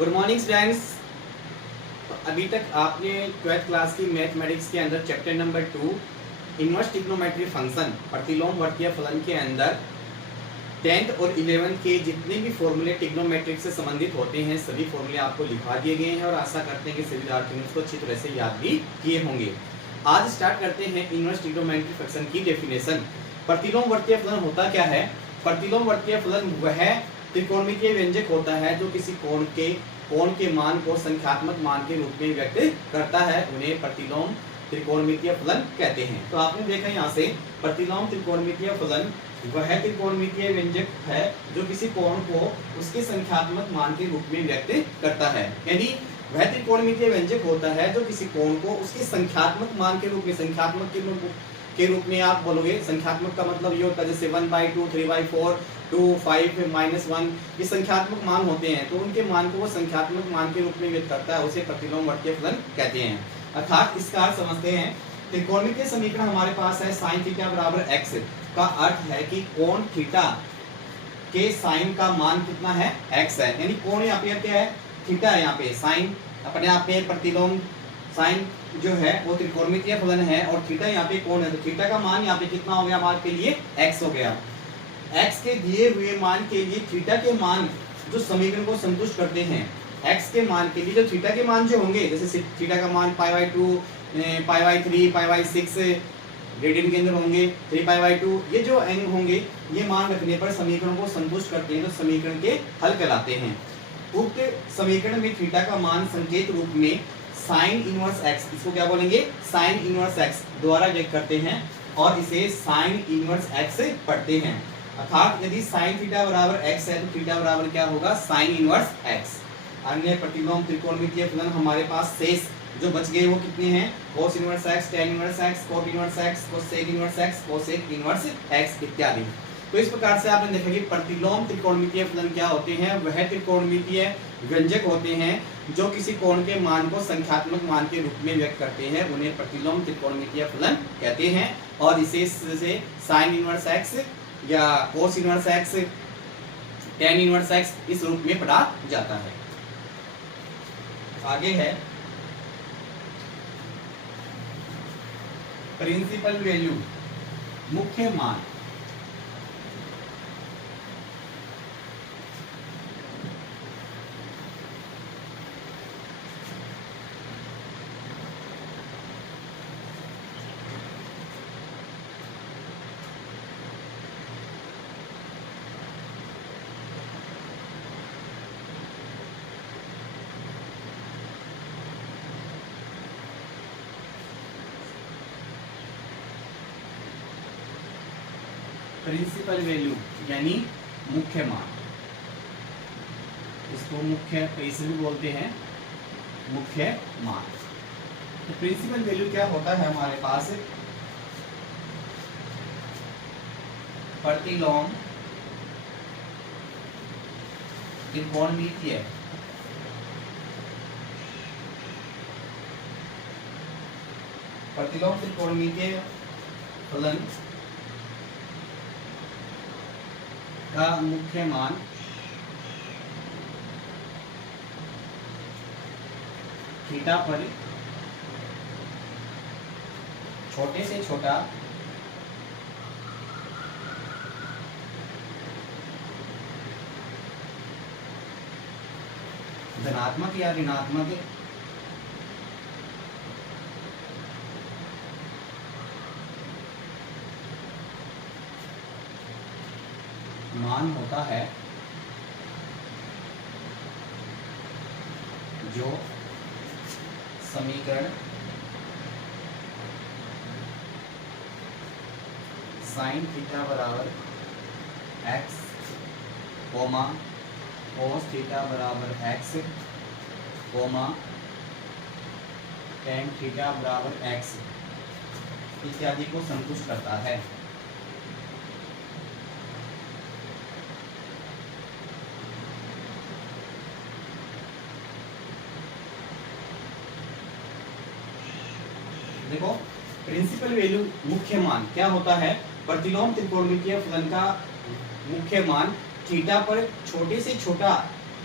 Good morning students. अभी तक आपने 12th क्लास की मैथमेटिक्स के अंदर chapter number 2 inverse trigonometry function प्रतिलोम वर्तीय फलन के अंदर 10th और 11th के जितने भी फॉर्मूले ट्रिग्नोमेट्रिक से संबंधित होते हैं सभी फॉर्मूले आपको लिखा दिए गए हैं और आशा करते हैं कि सभी विद्यार्थियों ने उसको अच्छी तरह से याद भी किए होंगे। आज स्टार्ट करते हैं इनवर्स ट्रिग्नोमेट्री फंक्शन की डेफिनेशन। प्रतिलोम वर्तीय फलन होता क्या है? प्रतिलोम वर्तीय फलन वह त्रिकोणमितीय व्यंजक होता है जो किसी कोण के मान को संख्यात्मक मान के रूप में व्यक्त करता है, उन्हें प्रतिलोम त्रिकोणमितीय फलन कहते हैं। तो आपने देखा यहाँ से प्रतिलोम त्रिकोणमितीय फलन वह त्रिकोणमितीय व्यंजक है जो किसी कोण को उसके संख्यात्मक मान के रूप में व्यक्त करता है, यानी वह त्रिकोणमितीय व्यंजक होता है जो किसी कोण को उसके संख्यात्मक मान के रूप में, संख्यात्मक के रूप में आप बोलोगे, संख्यात्मक का मतलब ये होता है जैसे 1/2, 3/4, 2, 5, -1 ये संख्यात्मक मान होते हैं, तो उनके मान को वो संख्यात्मक मान के रूप में व्यक्त करता है, उसे प्रतिलोम वर्तीय फलन कहते हैं। अर्थात इसका अर्थ समझते हैं, त्रिकोणमितीय समीकरण हमारे पास है sin थीटा बराबर x का अर्थ है कि कोण थीटा के साइन का मान कितना है? x है, यानी कोण यहाँ पे क्या है? थीटा है। यहाँ पे साइन अपने आप में प्रतिलोम साइन जो है वो त्रिकोणमितीय फलन है और थीटा यहाँ पे कोण है, तो थीटा का मान यहाँ पे कितना हो गया हमारे के लिए? x हो गया। x के दिए हुए मान के लिए थीटा के मान जो समीकरण को संतुष्ट करते हैं, x के मान के लिए जो थीटा के मान जो होंगे, जैसे थीटा का मान π/2, π/3, π/6 रेडियन के अंदर होंगे, 3π/2 ये जो एंग होंगे ये मान रखने पर समीकरण को संतुष्ट करते हैं, तो समीकरण के हल कहलाते हैं। उक्त समीकरण में थीटा का मान संकेत रूप में साइन इनवर्स x, इसको क्या बोलेंगे? साइन इनवर्स x द्वारा व्यक्त करते हैं और इसे साइन इनवर्स x पढ़ते हैं। अर्थात यदि साइन थीटा बराबर x है तो थीटा बराबर क्या होगा? Sine inverse x। अन्य प्रतिलोम त्रिकोणमितीय फलन हमारे पास शेष जो बच गए वो कितने हैं? cos inverse x, tan inverse x, cot inverse x, cosec inverse x, cosec inverse x इत्यादि। तो इस प्रकार से आपने देखा कि प्रतिलोम त्रिकोणमितीय फलन क्या होते हैं? वह त्रिकोणमितीय व्यंजक होते हैं जो किसी कोण के मान को संख्यात्मक मान के रूप में व्यक्त करते हैं, उन्हें प्रतिलोम त्रिकोणमितीय फलन कहते हैं और इसे साइन इनवर्स x या cos inverse x, tan inverse x इस रूप में पढ़ा जाता है। आगे है प्रिंसिपल वैल्यू, मुख्य मान। प्रिंसिपल वैल्यू यानी मुख्य मान, इसको मुख्य कैसे भी बोलते हैं? मुख्य मान। तो प्रिंसिपल वैल्यू क्या होता है हमारे पास? प्रतिलोम त्रिकोणमितीय प्रतिलोम त्रिकोणमितीय फलन का मुख्य मान थीटा पर छोटे से छोटा धनात्मक या ऋणात्मक मान होता है जो समीकरण साइन थीटा बराबर x, cos थीटा बराबर x, tan थीटा बराबर x इत्यादि को संतुष्ट करता है। देखो प्रिंसिपल वैल्यू मुख्य मान क्या होता है? प्रतिलोम त्रिकोणमितीय फलन का मुख्य मान थीटा पर छोटे से छोटा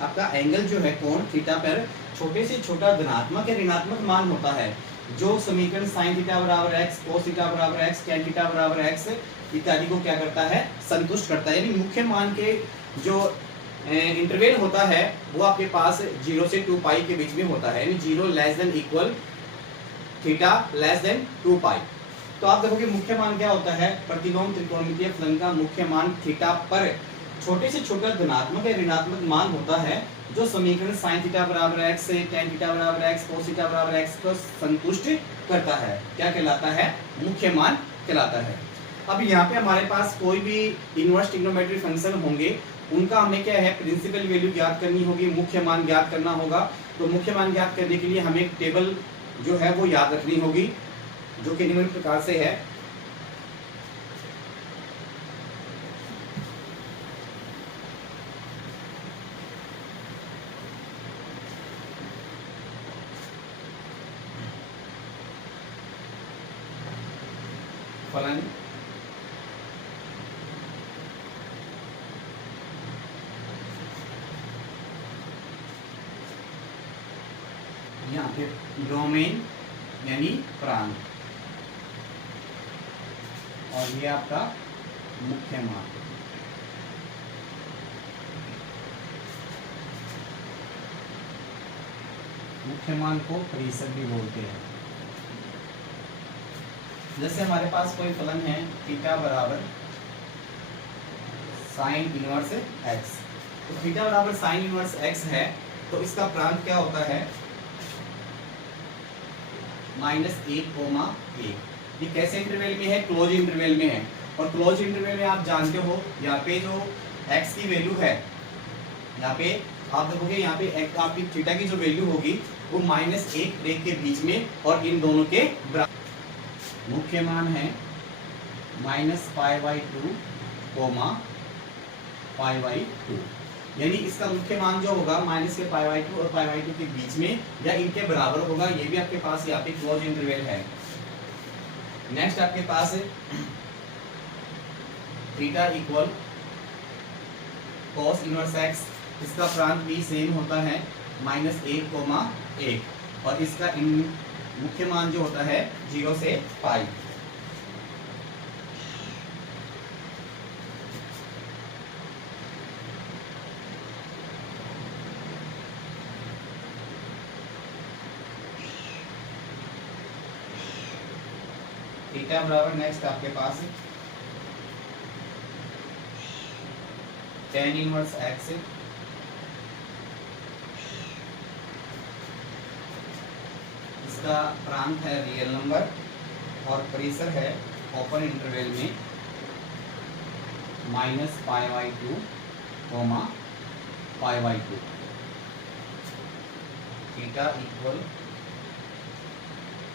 आपका एंगल जो है कोण थीटा पर छोटे से छोटा धनात्मक या ऋणात्मक मान होता है, जो समीकरण sin थीटा बराबर x, cos थीटा बराबर x, tan थीटा बराबर x इत्यादि को क्या करता है, संतुष्ट करता है। यानी मुख्य मान के जो इंटरवल होता है वो आपके पास 0 से 2 पाई के बीच में होता है, यानी 0 less than equal theta less than 2 पाई। तो आप देखोगे मुख्य मान क्या होता है, प्रतिलोम त्रिकोणमितीय फलन का मुख्य मान थीटा पर छोटे से छोटा धनात्मक या ऋणात्मक मान होता है, जो समीकरण sin थीटा बराबर x से tan थीटा बराबर x, cos थीटा बराबर x को संतुष्ट करता है। क्या कहलाता है, मुख्य मान कहलाता है। अब यहाँ पे हमारे पास कोई भी इनवर्स ट्रिग्नोमेट्री फंक्शन होंगे, उनका हमें क्या है, प्रिंसिपल वैल्यू ज्ञात करनी होगी, मुख्य मान ज्ञात करना होगा। तो मुख्य मान ज्ञात करने के लिए हमें एक टेबल जो है वो याद रखनी होगी, जो कि निम्न प्रकार से है। फलन यहाँ पे डोमेन यानी प्रांत, और ये आपका मुख्य मान। मुख्य मान को परिसर भी बोलते हैं। जैसे हमारे पास कोई फलन है थीटा बराबर साइन इनवर्स x, तो थीटा बराबर साइन इनवर्स x है, तो इसका प्रांत क्या होता है, -1,1। ये कैसे इंटरवल में है, क्लोज इंटरवल में है। और क्लोज इंटरवल में आप जानते हो यहाँ पे जो x की वैल्यू है, यहाँ पे आप देखोगे यहाँ पे आपकी थीटा की जो वैल्यू होगी वो -1 के बीच में और इन दोनों के बराबर। मुख्य मान है -π/2, π/2, यानी इसका मुख्य मान जो होगा माइनस के π/2 और π/2 के बीच में या इनके बराबर होगा। ये भी आपके पास यहाँ पे क्लोज इंटरवल है। नेक्स्ट आपके पास है theta equal cos inverse x, इसका प्रांत भी सेम होता है -1,1, और इसका मुख्य मान जो होता है 0 से पाई। थीटा बराबर नेक्स्ट आपके पास tan इनवर्स x, इसका प्रांत है रियल नंबर और परिसर है ओपन इंटरवल में -π/2, π/2। Theta equal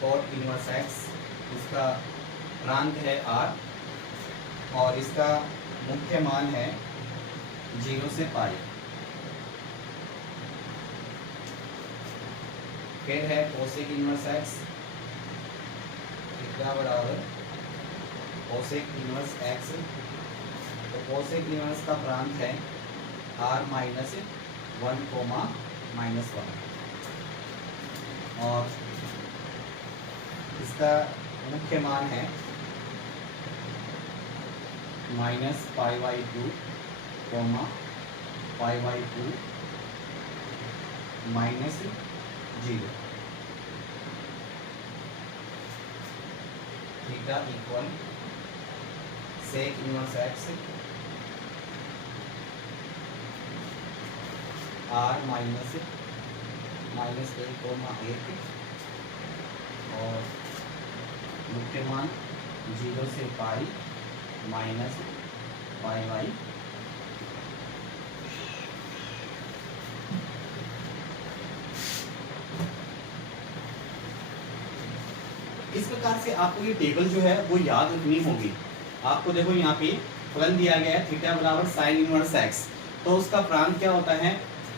cot inverse x, इसका प्रांत है r, और इसका मुख्य मान है 0 से पाई। फिर है कोसेक इनवर्स x, थीटा बराबर कोसेक इनवर्स x, तो कोसेक इनवर्स का प्रांत है r -1, -1, और इसका मुख्य मान है -π/2, π/2, -0। Theta equal sec inverse x, r -1,1, और मुख्य मान 0 से पाई -π/2। इस प्रकार से आपको ये टेबल जो है वो याद रखनी होगी। आपको देखो यहाँ पे फलन दिया गया है थीटा बराबर साइन इनवर्स x, तो उसका प्रांत क्या होता है,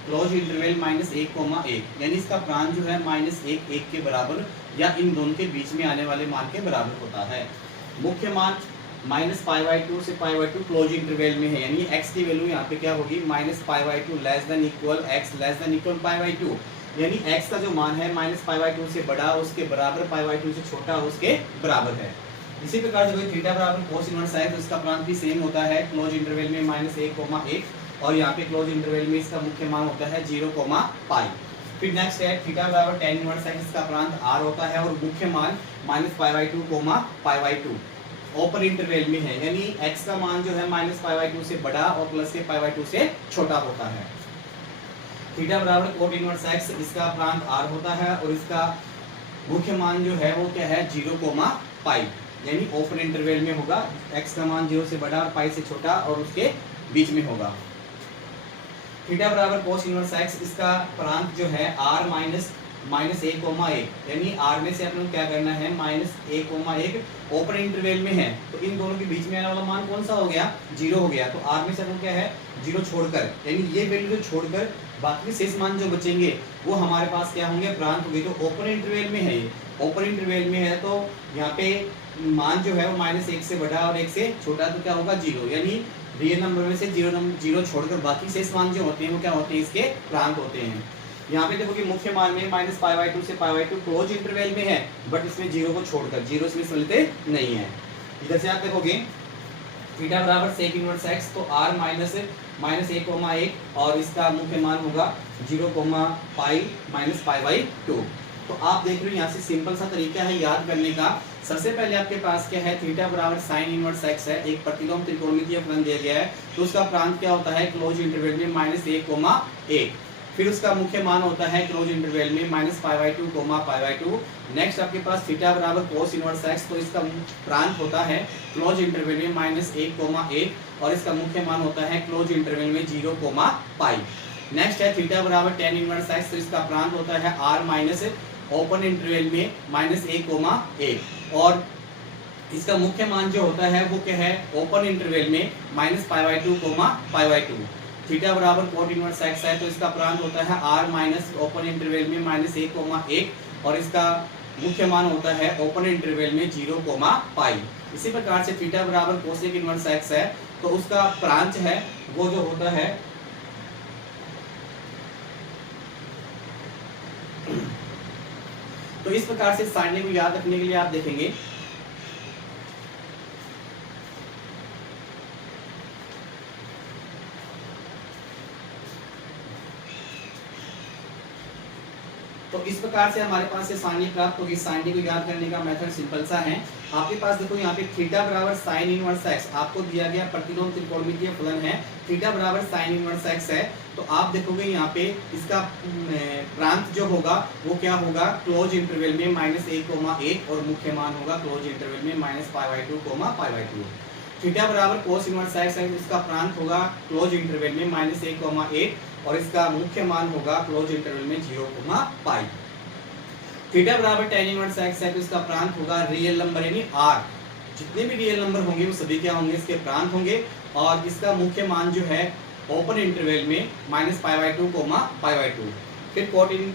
क्लोज इंटरवल -1,1, यानी इसका प्रांत जो है -1,1 के बराबर या इन दोनों के बीच में आने वाले मान के बराबर होता है। मुख्य मान -π/2 से π/2 क्लोज इंटरवल में है, यानी x की वैल्यू यहाँ पे क्या होगी -π/2 less than equal x less than equal π/2, यानी x का जो मान है -π/2 से बड़ा उसके बराबर, π/2 से छोटा उसके बराबर है। इसी प्रकार से कोई थीटा बराबर cos इनवर्स है तो इसका प्रांत भी सेम होता है क्लोज इंटरवल में -1,1 और यहाँ पे क्लोज इंटरवल में इसका मुख्य मान होता है 0,π। फिर नेक्स्ट है थीटा बराबर tan इनवर्स है, इसका प्रांत r होता है और मुख्य मान -π/2, π/2 ओपन इंटरवल में है, यानी x का मान जो है -π/2 से बड़ा और प्लस के π/2 से छोटा होता है। थीटा बराबर cot इनवर्स x, इसका प्रांत r होता है और इसका मुख्य मान जो है वो क्या है 0,π, यानी ओपन इंटरवल में होगा, x का मान 0 से बड़ा और पाई से छोटा और उसके बीच में होगा। थीटा बराबर cos इनवर्स x, इसका प्रांत जो है r -1,1, यानी r में से अपने क्या करना है -1,1 ओपन इंटरवल में है तो इन दोनों के बीच में आने वाला मान कौन सा हो गया 0 हो गया, तो r में से अपने क्या है 0 छोड़कर, यानी ये वैल्यू छोड़कर बाकी शेष मान जो बचेंगे वो हमारे पास क्या होंगे प्रांत होंगे। तो ओपन इंटरवल में है, ये ओपन इंटरवल में है तो यहाँ पे मान जो है वो -1 से बड़ा और 1 से छोटा, तो क्या होगा 0, यानी रियल नंबर में से 0 छोड़कर बाकी शेष मान जो होते हैं वो क्या होते हैं इसके प्रांत होते हैं। यहाँ पे देखो कि मुख्य मान में -π/2 से π/2 क्लोज इंटरवल में है, बट इसमें 0 को छोड़कर, 0 इसमें समझते नहीं है। इधर से आप देखोगे थीटा बराबर sec इनवर्स x, तो r -1,1 और इसका मुख्य मान होगा 0,π -π/2। तो आप देख रहे हो यहाँ से सिंपल सा तरीका है याद करने का। सबसे पहले आपके पास क्या है थीटा बराबर sin इनवर्स x है, एक प्रतिलोम त्रिकोणमितीय फलन दिया गया है तो उसका प्रांत क्या होता है क्लोज इंटरवल में -1,1, फिर उसका मुख्य मान होता है क्लोज इंटरवल में -π/2, π/2। नेक्स्ट आपके पास थीटा बराबर cos इनवर्स x, तो इसका प्रांत होता है क्लोज इंटरवल में -1,1 और इसका मुख्य मान होता है क्लोज इंटरवल में 0,π। नेक्स्ट है थीटा बराबर tan इनवर्स x, तो इसका प्रांत होता है r माइनस ओपन इंटरवल में -1,1 और इसका मुख्य मान जो होता है वो क्या है ओपन इंटरवल में -π/2, π/2। थीटा बराबर cot इनवर्स x है तो इसका प्रांत होता है r माइनस ओपन इंटरवल में -1,1 और इसका मुख्य मान होता है ओपन इंटरवल में 0,π। इसी प्रकार से थीटा बराबर कोसेक इनवर्स x है तो उसका प्रांत है वो जो होता है तो इस प्रकार से सारणी को याद रखने के लिए आप देखेंगे तो इस प्रकार से हमारे पास से सारणी प्राप्त होगी। सारणी को याद करने का मेथड सिंपल सा है। आपके पास देखो यहाँ पे थीटा बराबर साइन इनवर्स एक्स आपको दिया गया प्रतिलोम त्रिकोणमितीय फलन है। थीटा बराबर साइन इनवर्स एक्स है तो आप देखोगे यहाँ पे इसका प्रांत जो होगा वो क्या होगा क्लोज इंटरवल में -1,1 और मुख्य मान होगा क्लोज इंटरवल में -π/2, π/2। थीटा बराबर कोस इनवर्स एक्स है इसका प्रांत होगा क्लोज इंटरवल में -1,1 और इसका मुख्य मान होगा क्लोज इंटरवल में 0,π। थीटा बराबर tan इनवर्स x है तो इसका प्रांत होगा रियल नंबर यानी r, जितने भी रियल नंबर होंगे वो सभी क्या होंगे इसके प्रांत होंगे और इसका मुख्य मान जो है ओपन इंटरवल में -π/2, π/2। फिर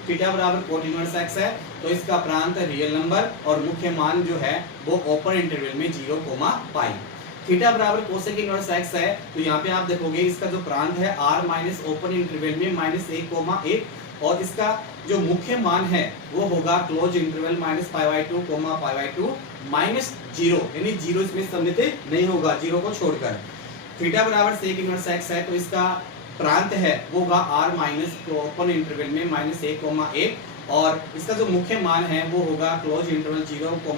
थीटा बराबर कोट इनवर्स x है तो इसका प्रांत रियल नंबर और मुख्य मान जो है वो ओपन इंटरवल में 0,π। थीटा बराबर कोसेक इनवर्स x है तो यहाँ पे आप देखोगे इसका जो प्रांत है r माइनस ओपन इंटरवल में -1,1 और इसका जो मुख्य मान है वो होगा क्लोज इंटरवल -π/2, π/2 -0 यानी 0 इसमें सम्मिलित नहीं होगा 0 को छोड़कर। थीटा बराबर सेक इनवर्स x है तो इसका प्रांत है वो होगा r माइनस ओपन इंटरवल में -1,1 और इसका जो मुख्य मान है वो होगा क्लोज इंटरवल 0,π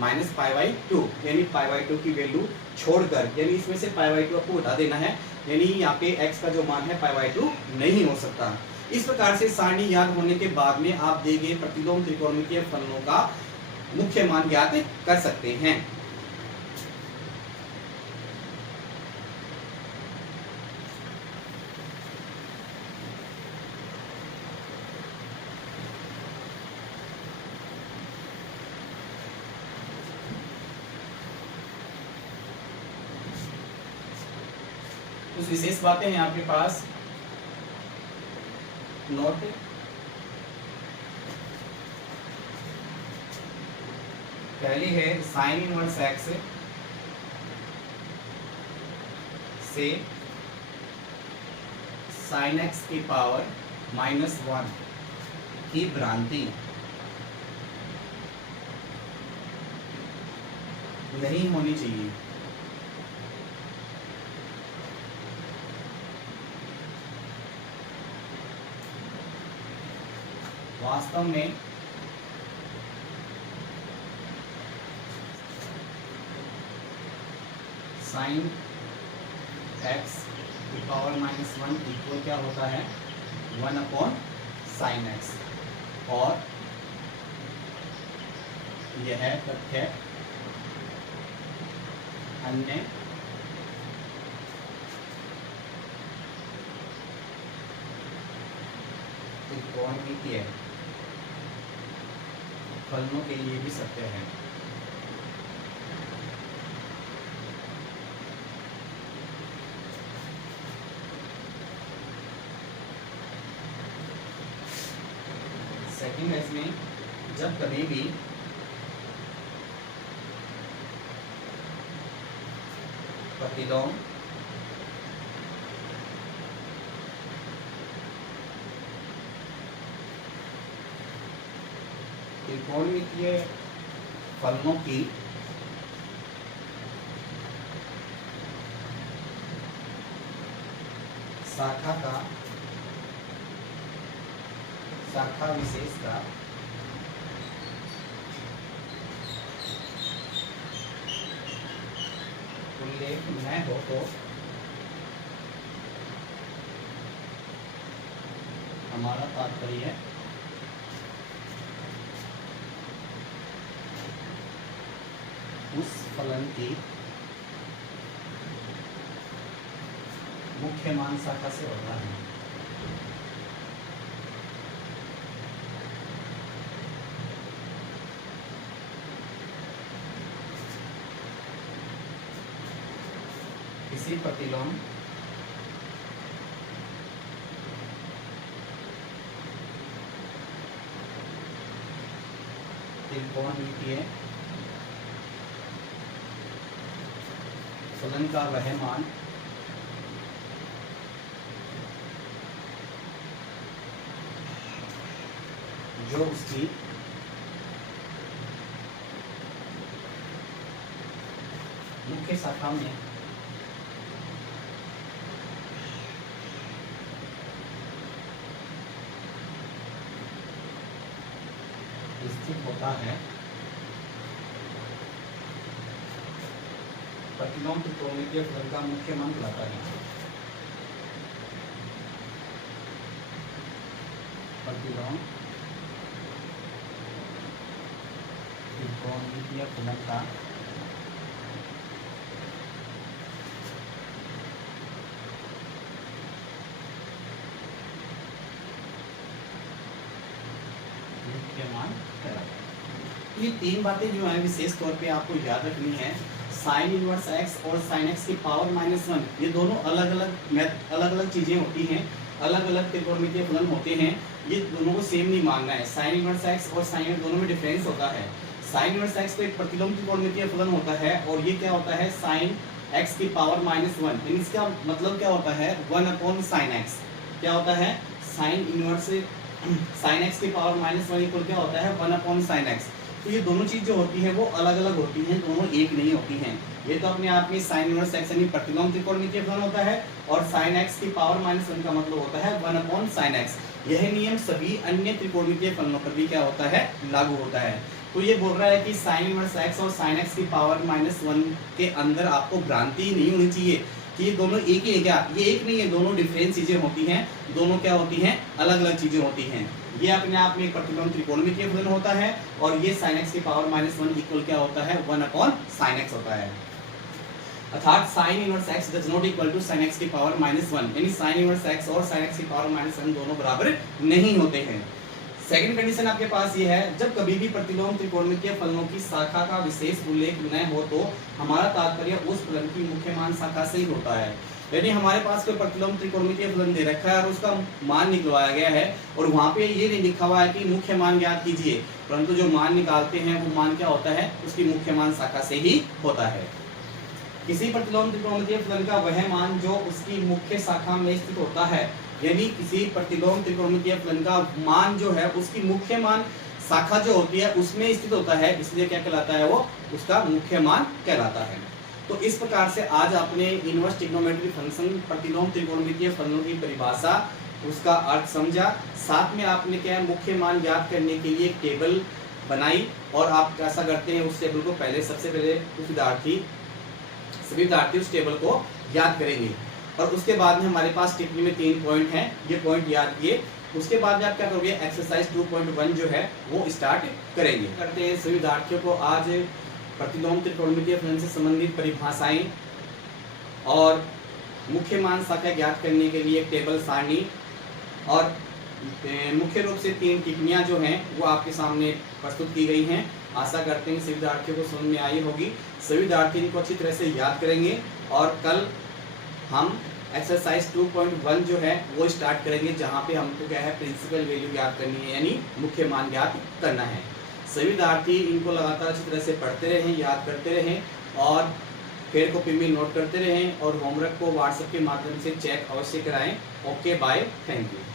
-π/2 यानी π/2 की वैल्यू छोड़कर, यानी इसमें से π/2 आपको हटा देना है, यानी यहाँ पे x का जो मान है π/2 नहीं हो सकता। इस प्रकार से सारणी याद होने के बाद में आप दिए गए प्रतिलोम त्रिकोणमितीय फलनों का मुख्य मान ज्ञात कर सकते हैं। कुछ विशेष बातें हैं आपके पास नोट। पहली है साइन इनवर्स एक्स से sin x की पावर -1 की भ्रांति नहीं होनी चाहिए। वास्तव में sin x की पावर -1 इक्वल क्या होता है 1/sin x, और यह तथ्य अन्य त्रिकोणमितीय फलनों के लिए भी सत्य है। सेकंड है इसमें, जब कभी भी प्रतिलोम त्रिकोणमितीय फलनों की शाखा विशेष का उल्लेख न हो तो हमारा तात्पर्य उस फलन की मुख्य मान शाखा से होता है। किसी प्रतिलोम त्रिकोणमितीय फलन का वह मान जो उसकी मुख्य शाखा में स्थित होता है, प्रतिलोम त्रिकोणमितीय फलन का मुख्य मान कहलाता है। प्रतिलोम त्रिकोणमितीय फलन का मुख्य मान कहलाता है। ये तीन बातें जो है विशेष तौर पे आपको याद रखनी है। साइन इनवर्स x और साइन x की पावर -1 ये दोनों अलग अलग चीजें होती हैं, अलग अलग त्रिकोणमितीय फलन होते हैं। ये दोनों को सेम नहीं मानना है। साइन इनवर्स x और साइन x दोनों में डिफरेंस होता है। साइन इनवर्स x तो एक प्रतिलोम त्रिकोणमितीय फलन होता है, और ये क्या होता है साइन x की पावर -1। इसका मतलब क्या होता है 1/sin x। क्या होता है साइन इनवर्स साइन x की पावर -1 इक्वल क्या होता है 1/sin x। तो ये दोनों चीज जो होती है वो अलग अलग होती हैं, दोनों एक नहीं होती हैं। ये तो अपने आप में साइन इनवर्स x यानी प्रतिलोम त्रिकोणमितीय फलन होता है, और साइन x की पावर -1 का मतलब होता है 1/sin x। यह नियम सभी अन्य त्रिकोणमितीय फलनों पर भी क्या होता है लागू होता है। तो ये बोल रहा है कि साइन इनवर्स x और साइन x की पावर -1 के अंदर आपको भ्रांति नहीं होनी चाहिए कि ये दोनों एक ही है। क्या ये एक नहीं है, दोनों डिफरेंट चीजें होती हैं, दोनों क्या होती हैं अलग अलग चीजें होती हैं। ये अपने आप में एक प्रतिलोम त्रिकोणमितीय फलन होता है, और ये sin x की पावर -1 इक्वल क्या होता है 1/sin x होता है। अर्थात sin inverse x does not equal to sin x की पावर -1, यानी sin इनवर्स x और sin x की पावर -1 दोनों बराबर नहीं होते हैं। सेकंड कंडीशन आपके पास ये है, जब कभी भी प्रतिलोम त्रिकोणमितीय फलनों की शाखा का विशेष उल्लेख न हो तो हमारा तात्पर्य उस फलन की मुख्य मान शाखा से ही होता है। यानी हमारे पास कोई प्रतिलोम त्रिकोणमितीय फलन दे रखा है और उसका मान निकलवाया गया है, और वहाँ पे ये नहीं लिखा हुआ है कि मुख्य मान ज्ञात कीजिए, परंतु जो मान निकालते हैं वो मान क्या होता है उसकी मुख्य मान शाखा से ही होता है। किसी प्रतिलोम त्रिकोणमितीय फलन का वह मान जो उसकी मुख्य शाखा में स्थित होता है, यानी किसी प्रतिलोम त्रिकोणमितीय फलन का मान जो है उसकी मुख्य मान शाखा जो होती है उसमें स्थित होता है, इसलिए क्या कहलाता है, वो उसका मुख्य मान कहलाता है। तो इस प्रकार से आज आपने इनवर्स ट्रिग्नोमेट्रिक फंक्शन प्रतिलोम त्रिकोणमितीय फलनों की परिभाषा, उसका अर्थ समझा, साथ में आपने क्या है मुख्य मान ज्ञात करने के लिए एक टेबल बनाई, और आप कैसा करते हैं उस टेबल को पहले सबसे पहले सभी विद्यार्थी उस टेबल को याद करेंगे, और उसके बाद में हमारे पास टिप्पणी में 3 पॉइंट हैं, ये पॉइंट याद किए। उसके बाद में आप क्या करोगे, एक्सरसाइज 2.1 जो है वो स्टार्ट करेंगे। करते हैं सभी विद्यार्थियों को आज प्रतिलोम त्रिकोणमितीय फलन से संबंधित परिभाषाएं और मुख्य मान शाखा ज्ञात करने के लिए टेबल सारणी, और मुख्य रूप से 3 टिप्पणियां जो हैं वो आपके सामने प्रस्तुत की गई हैं। आशा करते हैं सभी विद्यार्थियों को समझ में आई होगी, सभी विद्यार्थी इनको अच्छी तरह से याद करेंगे, और कल हम एक्सरसाइज 2.1 जो है वो स्टार्ट करेंगे, जहाँ पे हमको क्या है प्रिंसिपल वैल्यू ज्ञात करनी है, यानी मुख्य मान ज्ञात करना है। सभी विद्यार्थी इनको लगातार अच्छी तरह से पढ़ते रहें, याद करते रहें, और फिर कॉपी में नोट करते रहें, और होमवर्क को व्हाट्सएप के माध्यम से चेक अवश्य कराएं। Okay, bye, thank you.